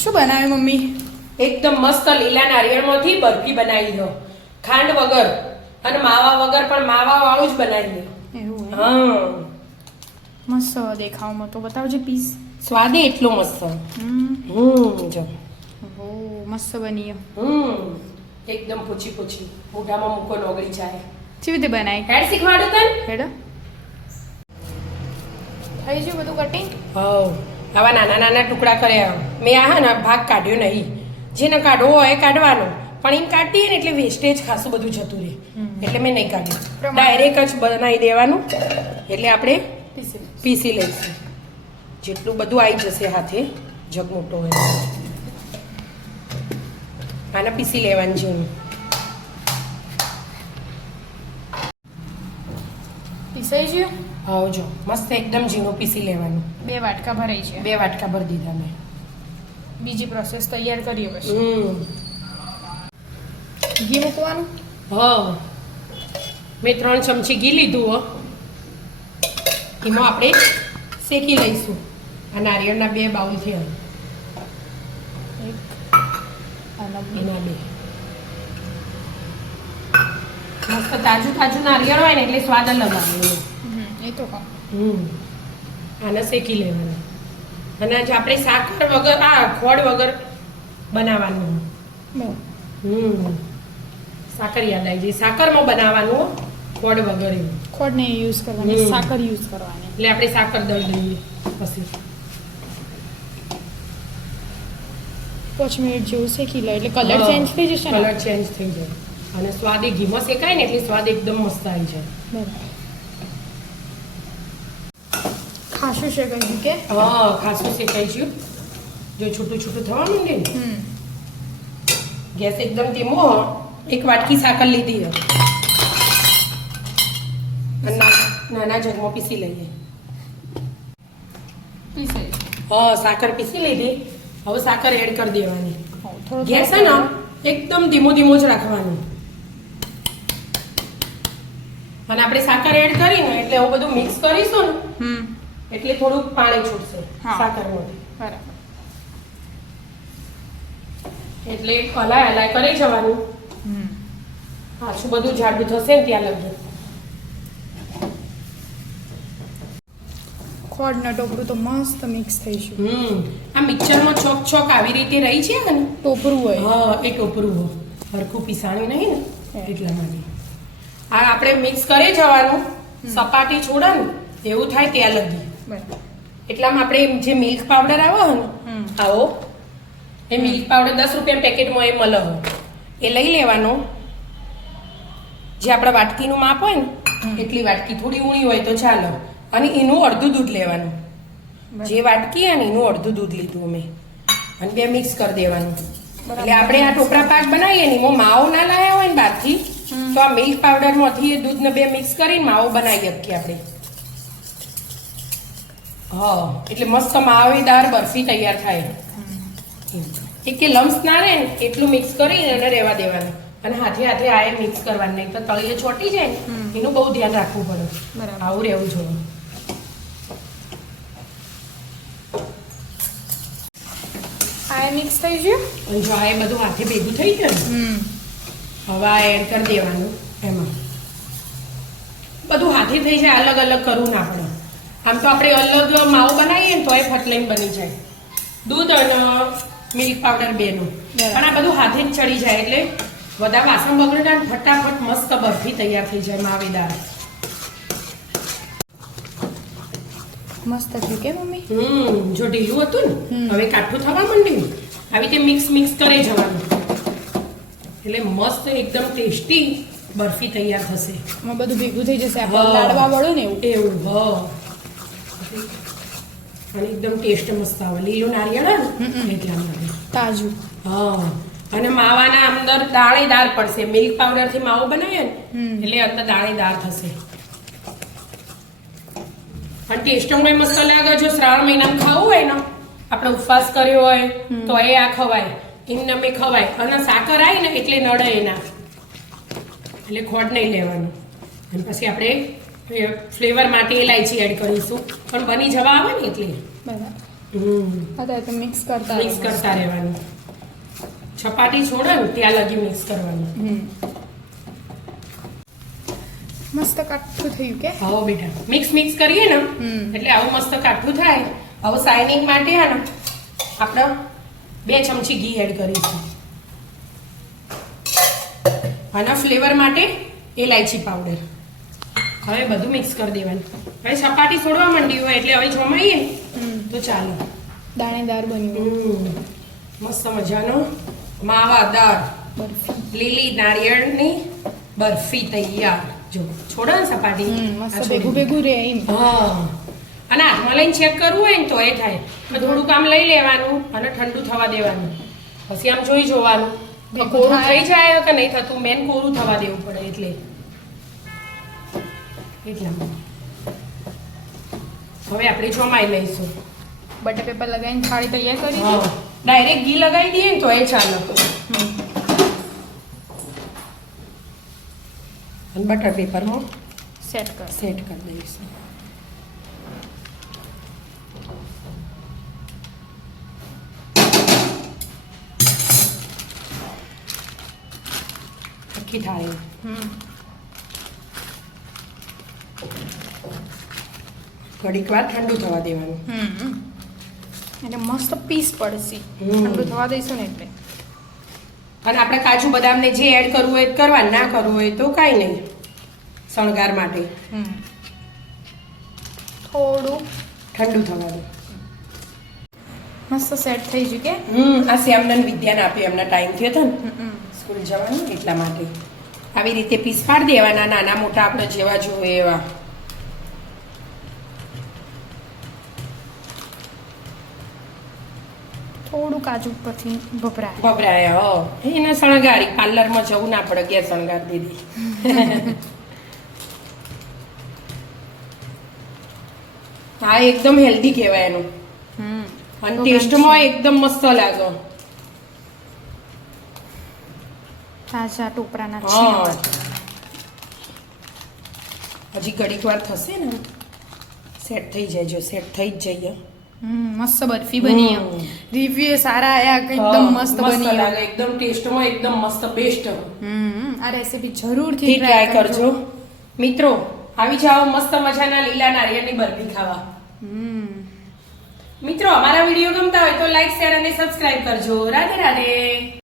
શું બનાવ્યું મમ્મી? એકદમ મસ્ત લીલા નારિયેળમાંથી બરફી બનાવી દો, ખાંડ વગર અને માવા વગર, પણ માવા વાળું જ બનાવી દો. એવું હા, મસ્ત દેખાવમાં તો બતાવજે પીસ. સ્વાદે એટલો મસ્ત. જો ઓ મસ્ત બની. એકદમ પૂછી પૂછી મોઢામાં મૂકો નોગળી જાય. કેવી રીતે બનાવી? હેડ શીખવાડું તને. હેડ થઈ ગયું બધું કટિંગ? આવા નાના નાના ટુકડા કર્યા. મેં આ ને ભાગ કાઢ્યો નહીં. જેને કાઢવો હોય કાઢવાનો, પણ એમ કાઢીએ ને એટલે વેસ્ટેજ ખાસું બધું જતું રહે, એટલે મેં નહીં કાઢ્યું. ડાયરેક્ટ જ બનાવી દેવાનું, એટલે આપણે પીસી લઈશું. જેટલું બધું આવી જશે હાથે, જગ મોટો હોય આને પીસી લેવાનું છે. પીસાઈ ગયું? આવજો, મસ્ત એકદમ ઝીણું પીસી લેવાનું. 2 વાટકા ભરાઈ છે. 2 વાટકા ભરી દીધા મેં. બીજી પ્રોસેસ તૈયાર કરીએ પછી. ઘી મૂકવાનું? મેં 3 ચમચી ઘી લીધું હો. એમાં આપણે શેકી લઈશું. આ નારિયેળના 2 બાઉલ થયા, એના 2. મસ્ત તાજું તાજું નારિયેળ હોય ને એટલે સ્વાદ અલગ આવે. એ તો આને શેકી લેવાનું. અને આજે આપણે સાકર વગર, ખોડ વગર બનાવવાનું. સાકર યાદ આવી ગઈ. સાકરમાં બનાવવાનું, ખોડ વગર. એવું ખોડ ને યુઝ કરવાની, સાકર યુઝ કરવાની. એટલે આપણે સાકર દળી દઈએ. પછી 5 મિનિટ જેવું શેકી લો એટલે કલર ચેન્જ થઈ જશે ને? કલર ચેન્જ થઈ જાય અને સ્વાદ એ ઘીમાં શેકાય ને એટલે સ્વાદ એકદમ મસ્ત આવી જાય. બરાબર. ખાસું શેકાઈ ગયું કે? ખાસું શેકાઈ ગયું. જો છૂટું છૂટું થવા માંડે ને, ગેસ એકદમ ધીમો. 1 વાટકી સાકર લીધી અને નાના જગમાં પીસી લઈએ. સાકર પીસી લીધી. હવે સાકર એડ કરી દેવાની. ગેસ છે ને એકદમ ધીમો ધીમો જ રાખવાનું. અને આપણે સાકર એડ કરીને એટલે એવું બધું મિક્સ કરીશું ને એટલે થોડુંક પાણી છૂટશે સાકરમાંથી. બરાબર. એટલે હલાય કરી જવાનું. પાછું બધું જાડું થશે ને ત્યાં લગી. ખોડ ને ટોપરું તો મસ્ત મિક્સ થઈ ગયું. આ મિક્સરમાં ચોક આવી રીતે રહી છે ને, ટોપરું હોય. એ ટોપરું હોય. હરખું પીસાણું નહીં ને એટલા માટે. આ આપણે મિક્સ કરી જવાનું. સપાટી છોડે ને એવું થાય ત્યાં લગી. એટલામાં આપણે જે મિલ્ક પાવડર આવે ને, એ મિલ્ક પાવડર 10 રૂપિયા પેકેટમાં એ મળે, એ લઈ લેવાનો. જે આપણા વાટકીનું માપ હોય ને એટલી વાટકી, થોડી ઊણી હોય તો ચાલે. અને એનું અડધું દૂધ લેવાનું. જે વાટકી હોય ને એનું અડધું દૂધ લીધું અમે, અને 2 મિક્સ કરી દેવાનું. એટલે આપણે આ ટોપરા પાક બનાવીએ ને એમાં માવો ના લાયા હોય ને બહારથી, તો આ મિલ્ક પાવડરમાંથી એ દૂધને 2 મિક્સ કરીને માવો બનાવી શકીએ આપણે. એટલે મસ્ત માવેદાર બરફી તૈયાર થાય. કે લમ્સ ના રહે ને એટલું મિક્સ કરીને એને રહેવા દેવાનું. અને હાથે હાથે આ મિક્સ કરવાનું, નહીં તો તળિયે ચોટી જાય ને એનું બહુ ધ્યાન રાખવું પડે. આવું રહેવું જોઈએ. આ મિક્સ થઈ ગયું. અને જો આ બધું હાથે ભેગું થઈ ગયું ને, હવે આ એડ કરી દેવાનું. એમાં બધું હાથે થઈ જાય, અલગ અલગ કરવું ના પડે. આમ તો આપણે અલગ માવો બનાવીએ ને તો એ ફટલાઈને બની જાય, દૂધ અને મિલ્ક પાવડર 2નું. પણ આ બધું હાથે જ ચડી જાય એટલે બધા વાસણ બગડે ને ફટાફટ મસ્ત બરફી તૈયાર થઈ જાય માવેદાર. મસ્ત થયું કે મમ્મી? જો ઢીલું હતું ને હવે કાઠું થવા માંડ્યું. આવી રીતે મિક્સ કરી જવાનું એટલે મસ્ત એકદમ ટેસ્ટી બરફી તૈયાર થશે. એમાં બધું ભેગું થઈ જશે, આપણે લાડવા વળો ને એવું. અને એકદમ ટેસ્ટ મસ્ત આવે. લીલું નારિયેળ ને એટલા માટે તાજું. અને માવાના અંદર દાણેદાર પડશે. મિલ્ક પાવડર થી માવો બનાવીએ ને એટલે અંદર દાણેદાર થશે. અને ટેસ્ટમાં મસ્ત લાગે. જો શ્રાવણ મહિનામાં ખાવું હોય ને, આપણે ઉપવાસ કર્યો હોય તો એ આ ખવાય, એમને અમે ખવાય. અને સાકર આવી ને એટલે નડે એના, એટલે ખોટ નહીં લેવાનું. અને પછી આપણે ફ્લેવર માટે ઇલાયચી એડ કરીશું, પણ બની જવા આવે ને એટલે. બરાબર. અત્યારે તો મિક્સ કરતા મિક્સ કરતા રહેવાનું. ચપાટી છોડે ને ત્યાં લગી મિક્સ કરવાનું. મસ્ત કાઠું થયું કે હા બેટા, મિક્સ કરીએ ને એટલે આવું મસ્ત કાઠું થાય. હવે શાઇનિંગ માટે હે ને આપણે 2 ચમચી ઘી એડ કરીશું અને ફ્લેવર માટે એલાયચી પાવડર. હવે બધું મિક્સ કરી દેવાનું. હવે ચપાટી છોડવા માંડી હોય એટલે હવે જમાઈએ ને તો ચાલો. દાણેદાર બન્યું. મસ્ત મજાનો માવાદાર લીલી નારિયેળની બરફી તૈયાર. જો છોડો ને સપાટી મસ્ત ભેગું ભેગું રહે એમ. હા, અને હાથમાં લઈને ચેક કરવું હોય ને તો એ થાય. થોડું કામ લઈ લેવાનું અને ઠંડુ થવા દેવાનું. પછી આમ જોઈ જોવાનું કે કોરું થઈ જાય કે નહીં થતું. મેન કોરું થવા દેવું પડે એટલે એટલા. હવે આપણે જમાઈ લઈશું. બટર પેપર લગાવીને થાળી તૈયાર કરી હા, ડાયરેક્ટ ઘી લગાવી દઈએ ને તો એ ચાલે. અને બટર પેપરમાં સેટ કરી દઈશું. આખી થાળી ઘડીક વાર ઠંડુ થવા દેવાનું. એટલે મસ્ત પીસ પડશે ઠંડુ થવા દઈશું ને એટલે. અને આપણે કાજુ બદામને જે એડ કરવું હોય એ કરવા, ના કરવું હોય તો કાંઈ નહીં. શણગાર માટે થોડું ઠંડુ થવા દો. મસ્ત સેટ થઈ ગયું કે આ શ્યામનંદ વિદ્યાને આપે એમના ટાઈમ થયો હતો ને સ્કૂલ જવાનું એટલા માટે. આવી રીતે પીસ પાડી દેવાના, નાના મોટા આપણે જેવા જોઈએ એવા. થોડું કાજુ ઉપરથી ભભરાય. એને શણગારી પાર્લરમાં જવું ના પડે, ગેસ શણગાર દીધી. હા, એકદમ હેલ્ધી કહેવાય એનું. અને ટેસ્ટમાં એકદમ મસ્ત લાગે. તાજા ટોપરાના હા, હજી ઘડીક વાર થશે ને સેટ થઈ જાય. જો સેટ થઈ જ જઈએ. મસ્ત બરફી બની. રિવ્યુ સારા આયા, એકદમ મસ્ત બની લાગે. એકદમ ટેસ્ટમાં એકદમ મસ્ત બેસ્ટ. આ રેસીપી જરૂરથી ટ્રાય કરજો મિત્રો. આવી જાઓ મસ્ત મજાના લીલા નારિયેળની બરફી ખાવા. મિત્રો, અમારા વિડીયો ગમતા હોય તો લાઈક, શેર અને સબસ્ક્રાઇબ કરજો. રાધે રાધે.